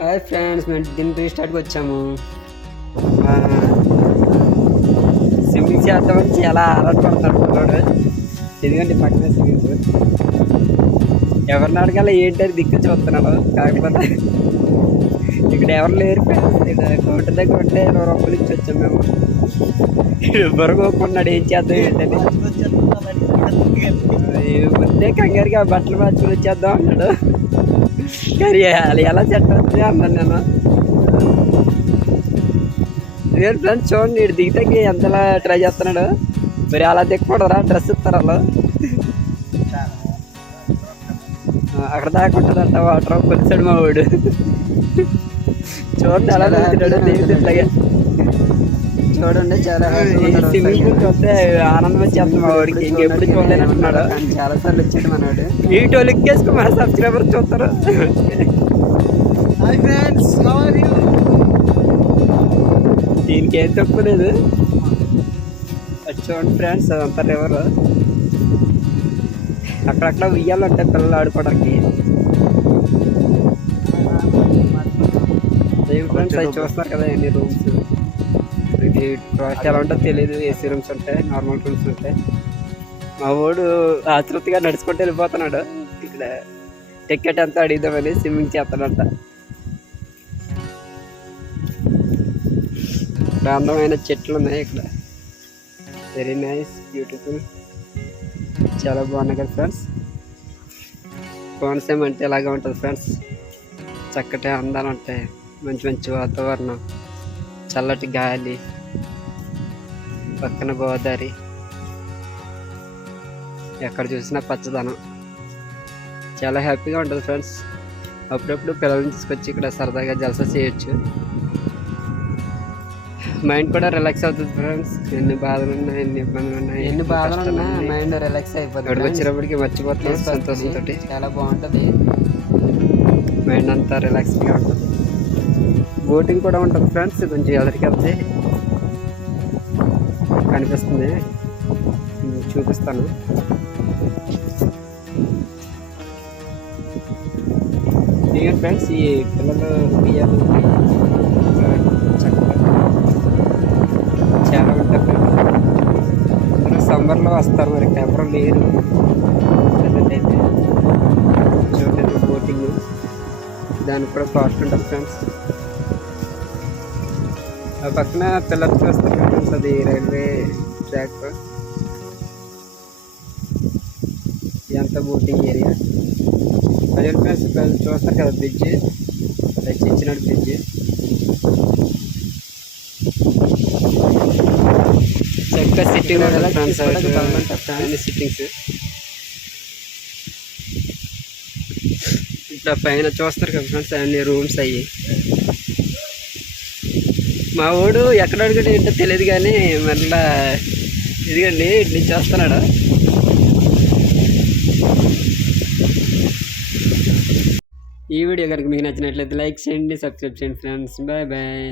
Hi friends, మేము దీని రీస్టార్ట్కి వచ్చాము. స్విమ్మింగ్ చేద్దామని చాలా ఆరాటపడతాడు పిల్లడు. ఎందుకంటే పక్కన స్విమ్మింగ్ ఎవరిని అడగాల ఏంటని దిక్కు చూస్తున్నాడు. కాకపోతే ఇక్కడ ఎవరు లేరు ఫ్రెండ్స్. ఇక్కడ కోట దగ్గర ఉంటే 20 రూపాయలు ఇచ్చి వచ్చాము మేము. బొరగొక్కున్నాడు ఏం చేద్దాం ఏంటని. ముందే కంగారుగా బట్టలు మార్చుకుని వచ్చేద్దాం అన్నాడు. కానీ అది ఎలా సెట్ అవుతుంది అన్నాను నేను. రియల్ ఫ్రెండ్స్ చూడండి, ఇటు దిగితే ఎంతలా ట్రై చేస్తున్నాడు. మరి అలా దిక్కకూడదురా, డ్రెస్ ఇస్తారు వాళ్ళు. అక్కడ దాకా ఉంటుందంట వాటర్. కొలిసాడు మా వాడు. చూడండి అలా దిగుతున్నాడు దిగుతుండగా. చూడండి చాలా స్విమ్మింగ్ పూల్ చూస్తే ఆనందం వచ్చేస్తుంది మా వాడికి. ఇంకెప్పుడు చూడలేని అంటున్నాడు. చాలా సార్లు వచ్చాడు మనవాడు. వీటి లిక్కేసుకుని మన సబ్స్క్రైబర్ చూస్తారు. దీనికి ఏం తక్కువ లేదు. అది చూడండి ఫ్రెండ్స్, అదంతా రివర్. అక్కడక్కడ ఉయ్యాలు ఉంటాయి పిల్లలు ఆడుకోవడానికి. ఫ్రెండ్స్ అవి చూస్తున్నారు కదా ఎన్ని రూమ్స్. ఇది కాస్ట్ ఎలా ఉంటుందో తెలియదు. ఏసీ రూమ్స్ ఉంటాయి, నార్మల్ రూమ్స్ ఉంటాయి. మా వాడు ఆతృతిగా నడుచుకుంటూ వెళ్ళిపోతున్నాడు. ఇక్కడ టికెట్ అంతా అడిగిద్దామని స్విమ్మింగ్ చేస్తాడంట. ఇక్కడ అందమైన చెట్లు ఉన్నాయి. ఇక్కడ వెరీ నైస్, బ్యూటిఫుల్, చాలా బాగున్నాయి కదా ఫ్రెండ్స్. కోనసీమ అంటే ఇలాగే ఉంటుంది ఫ్రెండ్స్. చక్కటి అందాలు ఉంటాయి, మంచి మంచి వాతావరణం, చల్లటి గాలి, పక్కన గోదావరి, ఎక్కడ చూసినా పచ్చదనం. చాలా హ్యాపీగా ఉంటుంది ఫ్రెండ్స్. అప్పుడప్పుడు పిల్లల్ని తీసుకొచ్చి ఇక్కడ సరదాగా జలసా చేయొచ్చు. మైండ్ కూడా రిలాక్స్ అవుతుంది ఫ్రెండ్స్. ఎన్ని బాధలు ఉన్నా, ఎన్ని ఇబ్బందులు ఉన్నాయి, ఎన్ని బాధలు ఉన్నా మైండ్ రిలాక్స్ అయిపోతుంది. ఇక్కడికి వచ్చినప్పటికి మర్చిపోతాం సంతోషంతో. చాలా బాగుంటుంది, మైండ్ అంతా రిలాక్స్గా ఉంటుంది. బోటింగ్ కూడా ఉంటుంది ఫ్రెండ్స్. కొంచెం ఎదురికి వెళ్తే కనిపిస్తుంది, చూపిస్తాను. ఇక ఫ్రెండ్స్ ఈ పిల్లలు బియ్యాలు చక్కగా చాలా ఉంటారు. అందరూ సమ్మర్లో వస్తారు, మరి ఎవరు లేరు. అయితే చూడండి బోటింగ్, దానికి కూడా కాస్ట్ ఉంటుంది ఫ్రెండ్స్. ఆ పక్కన పిల్లలు చూస్తారు ఫ్రెండ్స్, అది రైల్వే ట్రాక్. ఇదంతా బోటింగ్ ఏరియా. అదే ఫ్రెండ్స్ పిల్లలు చూస్తారు కదా బ్రిడ్జ్, చిన్నడు బ్రిడ్జ్. చక్కగా సిట్టింగ్ ఫ్రెండ్స్, అన్ని సిట్టింగ్స్. ఇట్లా పైన చూస్తారు కదా ఫ్రెండ్స్, అన్ని రూమ్స్ అయ్యి. మా వాడు ఎక్కడ అడిగాడు ఏంటో తెలియదు కానీ మళ్ళా ఇదిగండి ఇట్లా చేస్తున్నాడు. ఈ వీడియో కనుక మీకు నచ్చినట్లయితే లైక్ చేయండి, సబ్స్క్రైబ్ చేయండి ఫ్రెండ్స్. Bye bye.